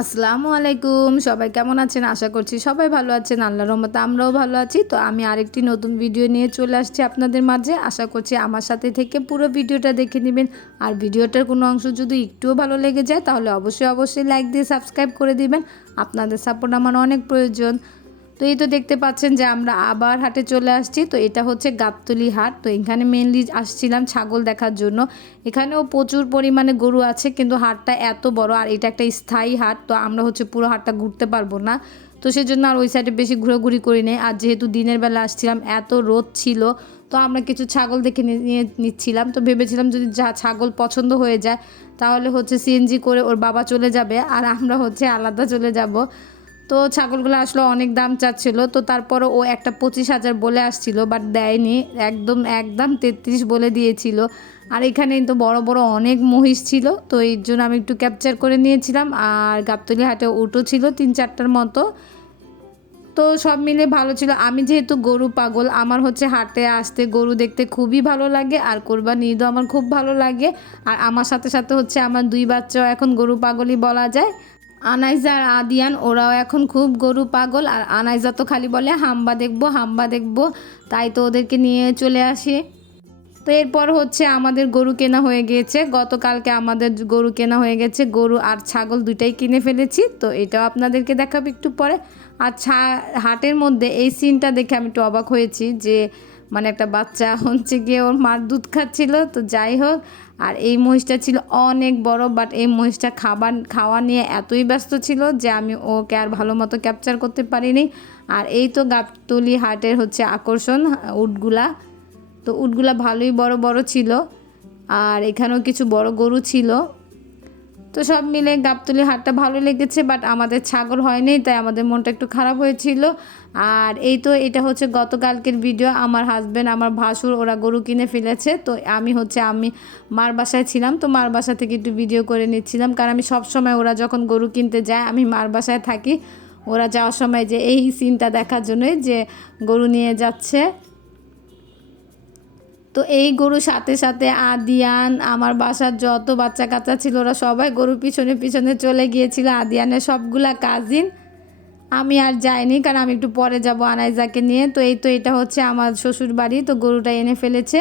আসসালামু আলাইকুম। সবাই কেমন আছেন? আশা করছি সবাই ভালো আছেন। আল্লাহ রহমতে আমরাও ভালো আছি। তো আমি আরেকটি নতুন ভিডিও নিয়ে চলে আসছি আপনাদের মাঝে। আশা করছি আমার সাথে থেকে পুরো ভিডিওটা দেখে নেবেন। আর ভিডিওটার কোনো অংশ যদি একটুও ভালো লেগে যায়, তাহলে অবশ্যই অবশ্যই লাইক দিয়ে সাবস্ক্রাইব করে দিবেন। আপনাদের সাপোর্ট আমার অনেক প্রয়োজন। তো এই তো দেখতে পাচ্ছেন যে আমরা আবার হাটে চলে আসছি। তো এটা হচ্ছে গাবতলি হাট। তো এখানে মেনলি আসছিলাম ছাগল দেখার জন্য। এখানেও প্রচুর পরিমাণে গরু আছে, কিন্তু হাটটা এত বড় আর এটা একটা স্থায়ী হাট, তো আমরা হচ্ছে পুরো হাটটা ঘুরতে পারব না। তো সেজন্য আর ওই সাইডে বেশি ঘোরাঘুরি করি নেই। আর যেহেতু দিনের বেলা আসছিলাম, এত রোদ ছিল, তো আমরা কিছু ছাগল দেখে নিয়ে নিচ্ছিলাম। তো ভেবেছিলাম যদি যা ছাগল পছন্দ হয়ে যায়, তাহলে হচ্ছে সিএনজি করে ওর বাবা চলে যাবে, আর আমরা হচ্ছে আলাদা চলে যাব। তো ছাগলগুলো আসলে অনেক দাম চাচ্ছিল। তো তারপরে ও একটা পঁচিশ হাজার বলে আসছিল বাট দেয়নি। একদম একদম তেত্রিশ বলে দিয়েছিল। আর এখানে তো বড় বড় অনেক মহিষ ছিল, তো এই জন্য আমি একটু ক্যাপচার করে নিয়েছিলাম। আর গাবতলি হাটে উটো ছিল তিন চারটার মতো। তো সব মিলে ভালো ছিল। আমি যেহেতু গরু পাগল, আমার হচ্ছে হাটে আসতে গরু দেখতে খুবই ভালো লাগে, আর কোরবানি ঈদও আমার খুব ভালো লাগে। আর আমার সাথে সাথে হচ্ছে আমার দুই বাচ্চাও এখন গরু পাগলই বলা যায়। আনাইজা আর আদিয়ান, ওরাও এখন খুব গরু পাগল। আর আনাইজা তো খালি বলে, হাম্বা দেখব হাম্বা দেখব। তাই তো ওদেরকে নিয়ে চলে আসে। তো এরপর হচ্ছে আমাদের গরু কেনা হয়ে গিয়েছে গতকালকে আমাদের গরু কেনা হয়ে গেছে। গরু আর ছাগল দুইটাই কিনে ফেলেছি। তো এটাও আপনাদেরকে দেখাবো একটু পরে। আর হাটের মধ্যে এই সিনটা দেখে আমি একটু অবাক হয়েছি যে মানে একটা বাচ্চা হচ্ছে গিয়ে ওর মার দুধ খাচ্ছিল, তো যাই হোক, আর এই মহিষটা ছিল অনেক বড় বাট এই মহিষটা খাবার, খাওয়া নিয়ে এতই ব্যস্ত ছিল যে আমি ওকে আর ভালো মতো ক্যাপচার করতে পারিনি। আর এই তো গাবতলি হাটের হচ্ছে আকর্ষণ, উটগুলা। তো উটগুলা ভালোই বড় বড় ছিল। আর এখানেও কিছু বড় গরু ছিল। তো সব মিলে গাবতলি হাটটা ভালো লেগেছে বাট আমাদের ছাগল হয়নি, তাই আমাদের মনটা একটু খারাপ হয়েছিল। আর এই তো এটা হচ্ছে গতকালকের ভিডিও আমার হাজব্যান্ড আমার ভাসুর, ওরা গরু কিনে ফেলেছে। তো আমি হচ্ছে, আমি মার বাসায় ছিলাম, তো মার বাসা থেকে একটু ভিডিও করে নিচ্ছিলাম। কারণ আমি সব সময় ওরা যখন গরু কিনতে যায়, আমি মার বাসায় থাকি। ওরা যাওয়ার সময় যে এই সিনটা দেখার জন্যই যে গরু নিয়ে যাচ্ছে। তো এই গরু সাথে সাথে আদিয়ান, আমার বাসার যত বাচ্চা কাচ্চা ছিল ওরা সবাই গরু পিছনে পিছনে চলে গিয়েছিল। আদিয়ানের সবগুলা কাজিন আমি আর যাইনি কারণ আমি একটু পরে যাব আনাইজাকে নিয়ে। তো এই তো এটা হচ্ছে আমার শ্বশুর বাড়ি। তো গরুটা এনে ফেলেছে।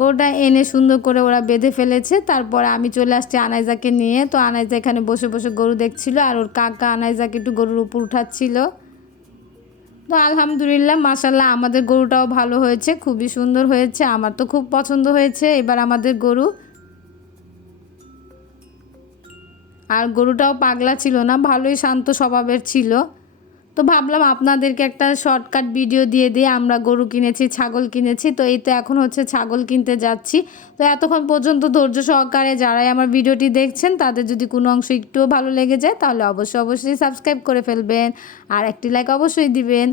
গরুটা এনে সুন্দর করে ওরা বেঁধে ফেলেছে। তারপরে আমি চলে আসছি আনাইজাকে নিয়ে। তো আনাইজা এখানে বসে বসে গরু দেখছিল আর ওর কাকা আনাইজাকে একটু গরুর উপর উঠাচ্ছিল। তো আলহামদুলিল্লাহ মাসাল্লাহ আমাদের গরুটাও ভালো হয়েছে, খুবই সুন্দর হয়েছে, আমার তো খুব পছন্দ হয়েছে, এবার আমাদের গরু। আর গরুটাও পাগলা ছিল না, ভালোই শান্ত স্বভাবের ছিল। তো ভাবলাম আপনাদেরকে একটা শর্টকাট ভিডিও দিয়ে দিয়ে আমরা গরু কিনেছি, ছাগল কিনেছি। তো এই তো এখন হচ্ছে ছাগল কিনতে যাচ্ছি। তো এতক্ষণ পর্যন্ত ধৈর্য সহকারে যারাই আমার ভিডিওটি দেখছেন, তাদের যদি কোনো অংশ একটুও ভালো লেগে যায়, তাহলে অবশ্যই অবশ্যই সাবস্ক্রাইব করে ফেলবেন। আর একটি লাইক অবশ্যই দিবেন।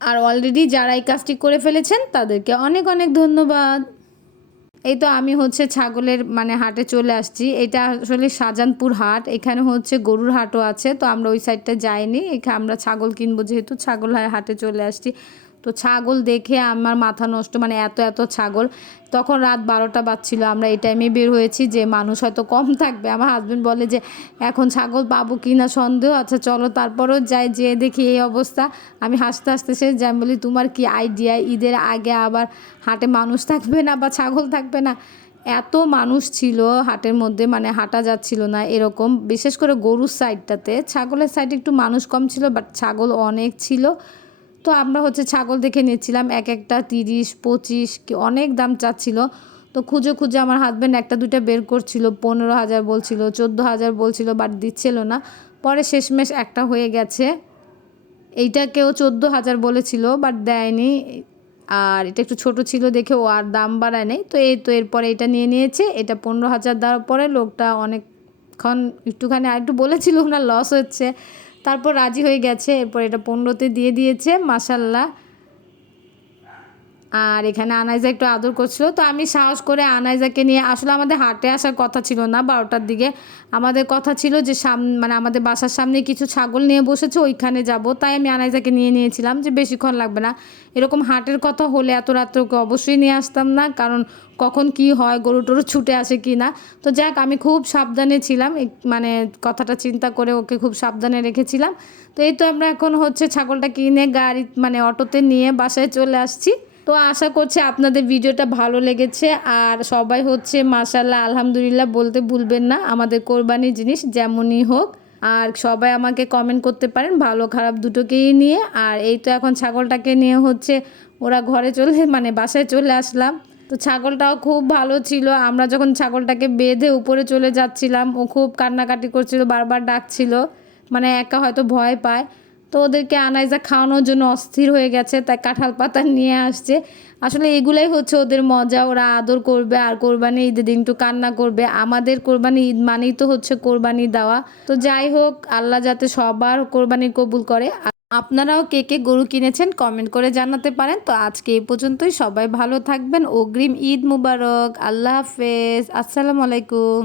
আর অলরেডি যারা এই কাজটি করে ফেলেছেন, তাদেরকে অনেক অনেক ধন্যবাদ। এই তো আমি হচ্ছে ছাগলের মানে হাটে চলে আসছি। এটা আসলে শাহজাহানপুর হাট, এখানে হচ্ছে গরুর হাটও আছে, তো আমরা ওই সাইডটা যাইনি। এখানে আমরা ছাগল কিনবো যেহেতু ছাগল হাটে চলে আসছি। তো ছাগল দেখে আমার মাথা নষ্ট মানে এত এত ছাগল। তখন রাত বারোটা বাজছিল, আমরা এই টাইমে বের হয়েছি যে মানুষ হয়তো কম থাকবে। আমার হাজব্যান্ড বলে যে, এখন ছাগল পাবো কি না সন্দেহ? আচ্ছা চলো তারপরেও যাই যে দেখি এই অবস্থা। আমি হাসতে হাসতে সে যাই বলি, তোমার কি আইডিয়া ঈদের আগে আবার হাটে মানুষ থাকবে না বা ছাগল থাকবে না? এত মানুষ ছিল হাটের মধ্যে মানে হাঁটা যাচ্ছিল না এরকম। বিশেষ করে গরুর সাইডটাতে ছাগলের সাইডে একটু মানুষ কম ছিল বাট ছাগল অনেক ছিল। তো আমরা হচ্ছে ছাগল দেখে নিচ্ছিলাম এক একটা তিরিশ, পঁচিশ, কি অনেক দাম চাচ্ছিল। তো খুঁজে খুঁজে আমার হাজব্যান্ড একটা দুইটা বের করছিল, পনেরো হাজার বলছিল, চোদ্দ হাজার বলছিল বাট দিচ্ছিল না। পরে শেষমেশ একটা হয়ে গেছে। এইটাকেও চোদ্দ হাজার বলেছিল বাট দেয়নি। আর এটা একটু ছোট ছিল দেখে ও আর দাম বাড়ায় নেই। তো এই তো এরপরে এটা নিয়ে নিয়েছে, এটা পনেরো হাজার দেওয়ার পরে লোকটা অনেকক্ষণ একটুখানি আর একটু বলেছিল, ওনার লস হচ্ছে। তারপর রাজি হয়ে গেছে এরপর এটা পনেরোতে দিয়ে দিয়েছে মাসাল্লাহ আর এখানে আনাইজা একটু আদর করছিল। তো আমি সাহস করে আনাইজাকে নিয়ে আসলে আমাদের হাটে আসার কথা ছিল না বারোটার দিকে। আমাদের কথা ছিল যে সাম মানে আমাদের বাসার সামনে কিছু ছাগল নিয়ে বসেছে, ওইখানে যাব। তাই আমি আনাইজাকে নিয়ে নিয়েছিলাম যে বেশিক্ষণ লাগবে না। এরকম হাটের কথা হলে এত রাত্রে ওকে অবশ্যই নিয়ে আসতাম না, কারণ কখন কি হয়, গরু টরু ছুটে আসে কি না। তো যাক, আমি খুব সাবধানে ছিলাম। মানে কথাটা চিন্তা করে ওকে খুব সাবধানে রেখেছিলাম। তো এই তো আমরা এখন হচ্ছে ছাগলটা কিনে গাড়ি মানে অটোতে নিয়ে বাসায় চলে আসছি। তো আশা করছি আপনাদের ভিডিওটা ভালো লেগেছে। আর সবাই হচ্ছে মাশাল্লাহ আলহামদুলিল্লাহ বলতে ভুলবেন না, আমাদের কোরবানি জিনিস যেমনই হোক। আর সবাই আমাকে কমেন্ট করতে পারেন, ভালো খারাপ দুটোকেই নিয়ে। আর এই তো এখন ছাগলটাকে নিয়ে হচ্ছে, ওরা ঘরে চলে মানে বাসায় চলে আসলাম। তো ছাগলটাও খুব ভালো ছিল। আমরা যখন ছাগলটাকে বেঁধে উপরে চলে যাচ্ছিলাম, ও খুব কান্নাকাটি করছিল, বারবার ডাকছিল। মানে একা হয়তো ভয় পায়। তো ওদেরকে আনাইজা খাওয়ানোর জন্য অস্থির হয়ে গেছে, তাই কাঁঠাল পাতা নিয়ে আসছে। আসলে এগুলাই হচ্ছে ওদের মজা, ওরা আদর করবে আর কোরবানি ঈদের দিন একটু কান্না করবে। আমাদের কোরবানি ঈদ মানেই তো হচ্ছে কোরবানি দেওয়া। তো যাই হোক, আল্লাহ যাতে সবার কোরবানি কবুল করে। আপনারাও কে কে গরু কিনেছেন কমেন্ট করে জানাতে পারেন। তো আজকে এই পর্যন্তই, সবাই ভালো থাকবেন। অগ্রিম ঈদ মুবারক, আল্লাহ হাফেজ, আসসালামু আলাইকুম।